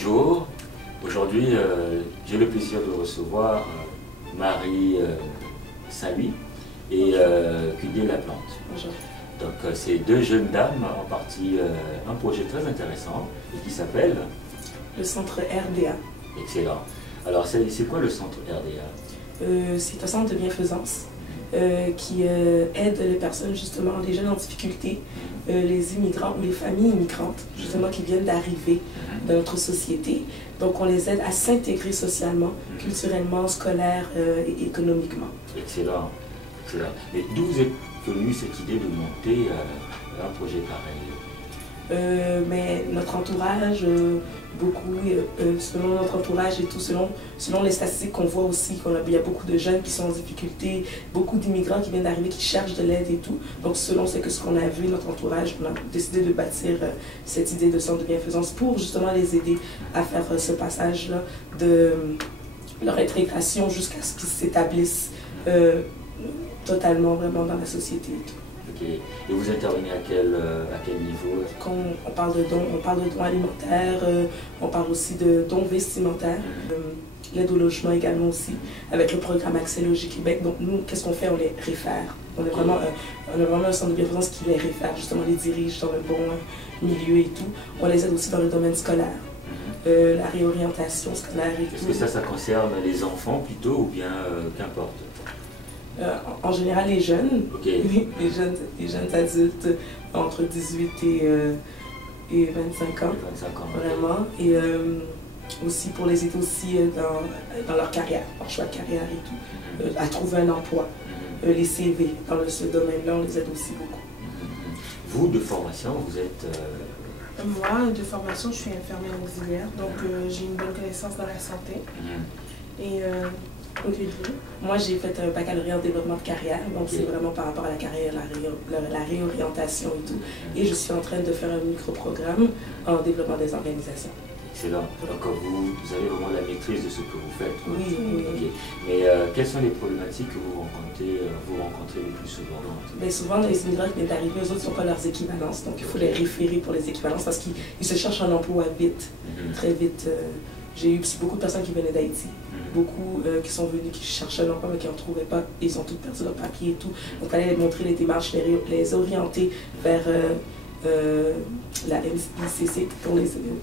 Bonjour, aujourd'hui j'ai le plaisir de recevoir Marie Saint-Louis et Kudé Laplante. Bonjour. Donc ces deux jeunes dames ont parti un projet très intéressant et qui s'appelle le centre RDA. Excellent. Alors c'est quoi le centre RDA? C'est un centre de bienfaisance qui aide les personnes, justement, les jeunes en difficulté, les immigrants ou les familles immigrantes, justement, qui viennent d'arriver dans notre société. Donc on les aide à s'intégrer socialement, culturellement, scolaire et économiquement. Excellent. Excellent. Et d'où vous est venue cette idée de monter un projet pareil? Mais notre entourage, selon notre entourage et tout, selon les statistiques qu'on voit aussi, il y a beaucoup de jeunes qui sont en difficulté, beaucoup d'immigrants qui viennent d'arriver, qui cherchent de l'aide et tout. Donc selon ce qu'on a vu, notre entourage, on a décidé de bâtir cette idée de centre de bienfaisance pour justement les aider à faire ce passage-là de leur intégration jusqu'à ce qu'ils s'établissent totalement vraiment dans la société et tout. Okay. Et vous intervenez à quel niveau? Quand on parle de dons alimentaires, on parle aussi de dons vestimentaires, l'aide au logement également aussi, avec le programme Accès Logis Québec. Donc nous, qu'est-ce qu'on fait? On les réfère. On a vraiment un centre de bienfaisance qui les réfère, justement les dirige dans le bon milieu et tout. On les aide aussi dans le domaine scolaire. La réorientation scolaire et tout. Est-ce que ça concerne les enfants plutôt ou bien qu'importe? En général, les jeunes, okay. les jeunes adultes entre 18 et 25 ans, vraiment. Et aussi pour les aider aussi dans leur carrière, leur choix de carrière et tout, à trouver un emploi. Les CV, dans ce domaine-là, on les aide aussi beaucoup. Vous, de formation, vous êtes... Moi, de formation, je suis infirmière auxiliaire, donc j'ai une bonne connaissance dans la santé. Et moi, j'ai fait un baccalauréat en développement de carrière, donc c'est vraiment par rapport à la carrière, la réorientation et tout. Et je suis en train de faire un micro-programme en développement des organisations. Excellent. Donc vous avez vraiment la maîtrise de ce que vous faites. Oui, oui. Okay. Mais quelles sont les problématiques que vous rencontrez le plus souvent? Bien, souvent, les immigrants qui viennent d'arriver, eux autres n'ont pas leurs équivalences. Donc il faut les référer pour les équivalences parce qu'ils se cherchent un emploi vite, très vite. J'ai eu beaucoup de personnes qui venaient d'Haïti. Beaucoup qui sont venus, qui cherchaient un emploi mais qui n'en trouvaient pas, ils ont tous perdu leur papier et tout. Donc, il fallait leur montrer les démarches, les orienter vers la MICC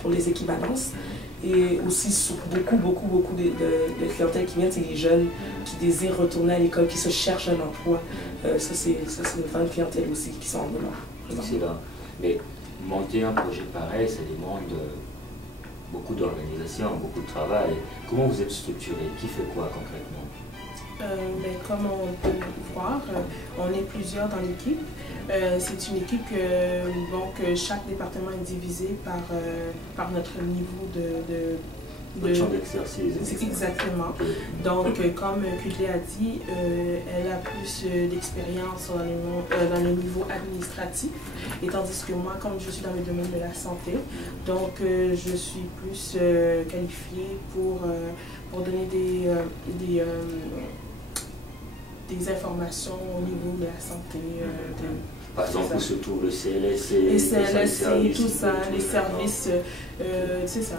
pour les équivalences. Et aussi, beaucoup de clientèle qui viennent, c'est les jeunes qui désirent retourner à l'école, qui se cherchent un emploi. Ça, c'est une grande clientèle aussi qui sont en demande. Excellent. Mais monter un projet pareil, ça demande beaucoup d'organisation, beaucoup de travail. Comment vous êtes structuré? Qui fait quoi concrètement? Comme on peut le voir, on est plusieurs dans l'équipe. C'est une équipe que chaque département est divisé par notre niveau votre champ d'exercice. Exactement. Donc, comme Kudé a dit, elle a plus d'expérience dans le niveau administratif, et tandis que moi, comme je suis dans le domaine de la santé, donc je suis plus qualifiée pour donner des informations au niveau de la santé. Par exemple, où se trouve le CLSC, les tout ça, les services, c'est ça,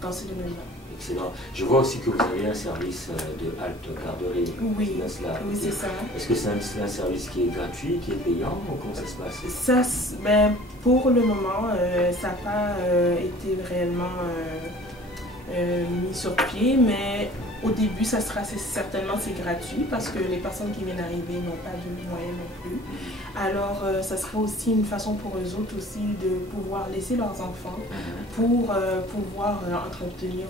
dans ces domaines-là. Excellent. Je vois aussi que vous avez un service de halte garderie. Oui, c'est ça. Est-ce que c'est un service qui est gratuit, qui est payant, ou comment ça se passe? Pour le moment, ça n'a pas été réellement mis sur pied, mais au début, certainement gratuit parce que les personnes qui viennent d'arriver n'ont pas de moyens non plus. Alors, ça sera aussi une façon pour eux autres aussi de pouvoir laisser leurs enfants pour pouvoir entretenir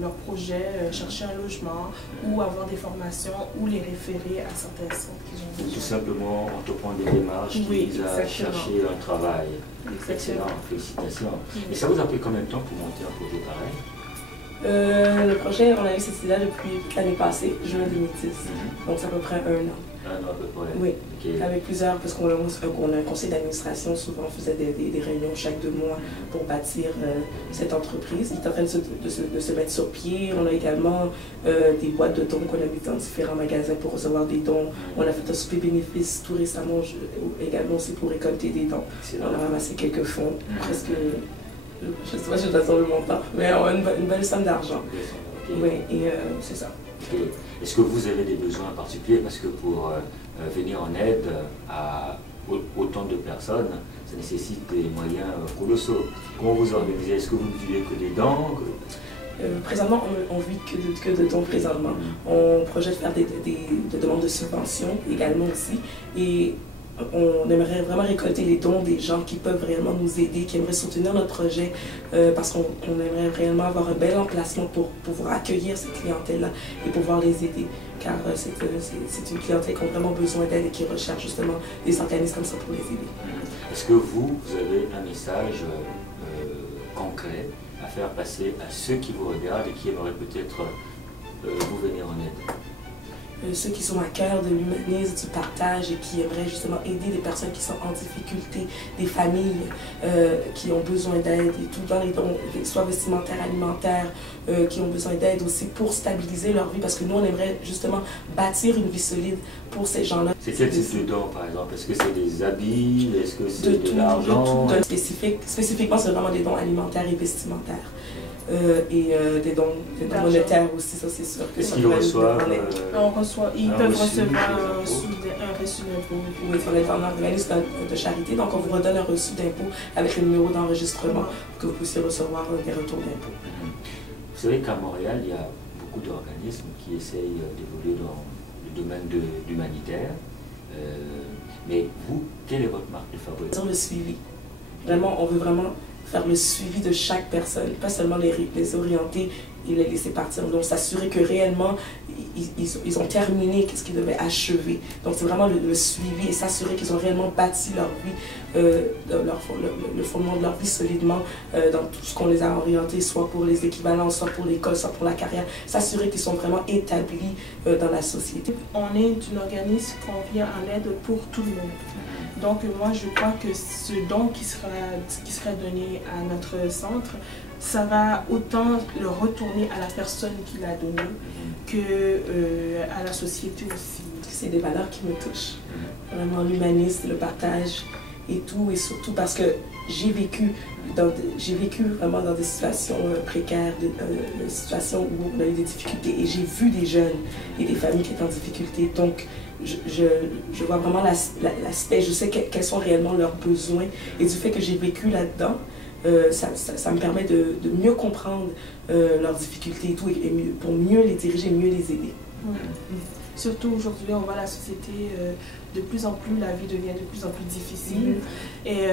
leur projet, chercher un logement ou avoir des formations ou les référer à certains centres qu'ils ont besoin. Tout simplement entreprendre des démarches qui visent à chercher un travail. Excellent, félicitations. Et ça vous a pris combien de temps pour monter un projet pareil? Le projet, on a eu cette idée-là depuis l'année passée, juin 2010. Donc c'est à peu près 1 an. 1 an à peu près? Oui. Okay. Avec plusieurs, parce qu'on a un conseil d'administration, souvent on faisait des réunions chaque 2 mois pour bâtir cette entreprise. Il est en train de se mettre sur pied. On a également des boîtes de dons qu'on a mises dans différents magasins pour recevoir des dons. On a fait un souper bénéfice tout récemment, également aussi pour récolter des dons. On a ramassé quelques fonds, presque je sais pas si je dois dire le montant, mais une belle somme d'argent. Okay. Oui, et c'est ça. Okay. Est-ce que vous avez des besoins particuliers? Parce que pour venir en aide à autant de personnes, ça nécessite des moyens colossaux. Comment vous organisez? Est-ce que vous ne vivez que des dons? Présentement, on vit que de dons présentement. On projette faire des demandes de subventions également aussi. Et on aimerait vraiment récolter les dons des gens qui peuvent réellement nous aider, qui aimeraient soutenir notre projet, parce qu'on aimerait réellement avoir un bel emplacement pour pouvoir accueillir cette clientèle-là et pouvoir les aider. Car c'est une clientèle qui a vraiment besoin d'aide et qui recherche justement des organismes comme ça pour les aider. Est-ce que vous avez un message concret à faire passer à ceux qui vous regardent et qui aimeraient peut-être vous venir en aide? Ceux qui sont à cœur de l'humanisme, du partage et qui aimeraient justement aider des personnes qui sont en difficulté, des familles qui ont besoin d'aide et tout dans les dons, soit vestimentaires, alimentaires, qui ont besoin d'aide aussi pour stabiliser leur vie parce que nous on aimerait justement bâtir une vie solide pour ces gens-là. C'est quel type de dons par exemple? Est-ce que c'est des habits? Est-ce que c'est de l'argent? Spécifiquement c'est vraiment des dons alimentaires et vestimentaires. Et des dons monétaires aussi, ça c'est sûr que ça ils reçoivent, ils peuvent recevoir un reçu d'impôt. Oui, on est un organisme de charité, donc on vous redonne un reçu d'impôt avec le numéro d'enregistrement pour que vous puissiez recevoir des retours d'impôt. Vous savez qu'à Montréal, il y a beaucoup d'organismes qui essayent d'évoluer dans le domaine de l'humanitaire. Mais vous, quelle est votre marque de fabrique? Le suivi. Vraiment, on veut vraiment faire le suivi de chaque personne, pas seulement les orienter et les laisser partir. Donc, s'assurer que réellement, ils ont terminé ce qu'ils devaient achever. Donc, c'est vraiment le suivi et s'assurer qu'ils ont réellement bâti leur vie, le fondement de leur vie solidement dans tout ce qu'on les a orientés, soit pour les équivalences, soit pour l'école, soit pour la carrière. S'assurer qu'ils sont vraiment établis dans la société. On est un organisme qu'on vient en aide pour tout le monde. Donc moi je crois que ce don qui sera donné à notre centre, ça va autant le retourner à la personne qui l'a donné que à la société aussi. C'est des valeurs qui me touchent. Vraiment l'humanisme, le partage et tout, et surtout parce que j'ai vécu vraiment dans des situations précaires, des situations où on a eu des difficultés et j'ai vu des jeunes et des familles qui étaient en difficulté. Donc je vois vraiment l'aspect, je sais quels sont réellement leurs besoins et du fait que j'ai vécu là-dedans, ça me permet de mieux comprendre leurs difficultés et tout, et pour mieux les diriger, mieux les aider. Surtout aujourd'hui, on voit la société de plus en plus, la vie devient de plus en plus difficile. Et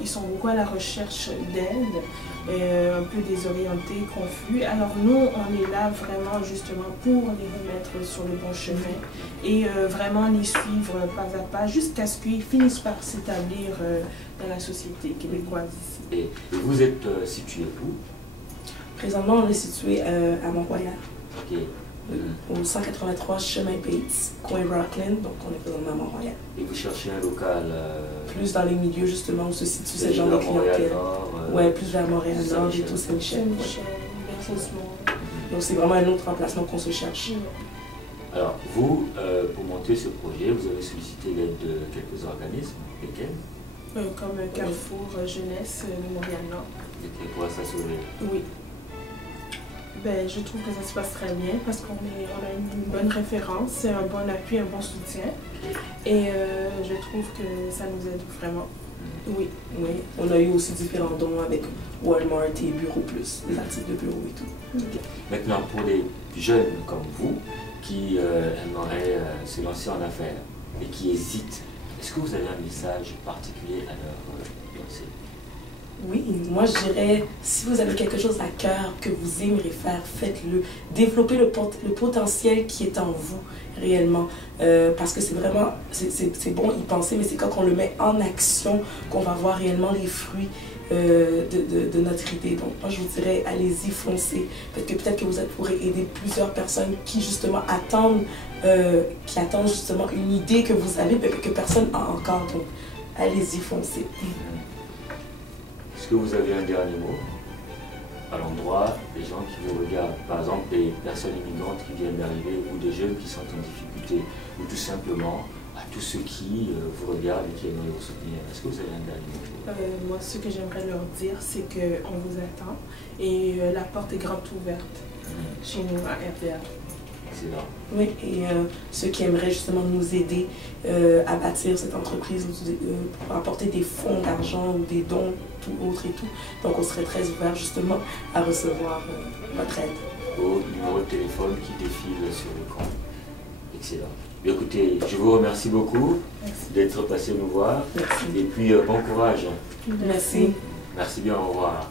ils sont beaucoup à la recherche d'aide, un peu désorientés, confus. Alors nous, on est là vraiment justement pour les remettre sur le bon chemin et vraiment les suivre pas à pas jusqu'à ce qu'ils finissent par s'établir dans la société québécoise ici. Et vous êtes situé où? Présentement, on est situé à Mont-Royal. Ok. Au 183 chemin Bates, coin Rockland, donc on est présentement à Mont-Royal. Et vous cherchez un local plus dans les milieux justement où se situe ce genre de clientèle. Ouais, plus vers Montréal-Nord et tout, Saint-Michel. Donc c'est vraiment un autre emplacement qu'on se cherche. Alors vous, pour monter ce projet, vous avez sollicité l'aide de quelques organismes, lesquels? Comme Carrefour Jeunesse de Montréal-Nord. Et quoi ça sauver? Oui. Ben, je trouve que ça se passe très bien parce qu'on a une bonne référence, un bon appui, un bon soutien. Et je trouve que ça nous aide vraiment. Oui, on a eu aussi différents dons avec Walmart et Bureau Plus, des articles de bureau et tout. Maintenant, pour les jeunes comme vous qui aimeraient se lancer en affaires et qui hésitent, est-ce que vous avez un message particulier à leur lancer? Oui, moi je dirais, si vous avez quelque chose à cœur que vous aimeriez faire, faites-le. Développez le potentiel qui est en vous, réellement. Parce que c'est vraiment, c'est bon y penser, mais c'est quand on le met en action qu'on va voir réellement les fruits de notre idée. Donc moi je vous dirais, allez-y, foncez. Peut-être que vous pourrez aider plusieurs personnes qui justement attendent justement une idée que vous avez, mais que personne n'a encore. Donc allez-y, foncez. Est-ce que vous avez un dernier mot à l'endroit des gens qui vous regardent? Par exemple, des personnes immigrantes qui viennent d'arriver ou des jeunes qui sont en difficulté ou tout simplement à tous ceux qui vous regardent et qui aimeraient vous soutenir? Est-ce que vous avez un dernier mot? Moi, ce que j'aimerais leur dire, c'est qu'on vous attend et la porte est grande ouverte chez nous à RDA. Excellent. Oui, et ceux qui aimeraient justement nous aider à bâtir cette entreprise, pour apporter des fonds d'argent ou des dons, tout autre et tout. Donc, on serait très ouvert justement à recevoir votre aide. Au numéro de téléphone qui défile sur l'écran. Excellent. Bien, écoutez, je vous remercie beaucoup d'être passé nous voir. Merci. Et puis, bon courage. Merci. Merci bien, au revoir.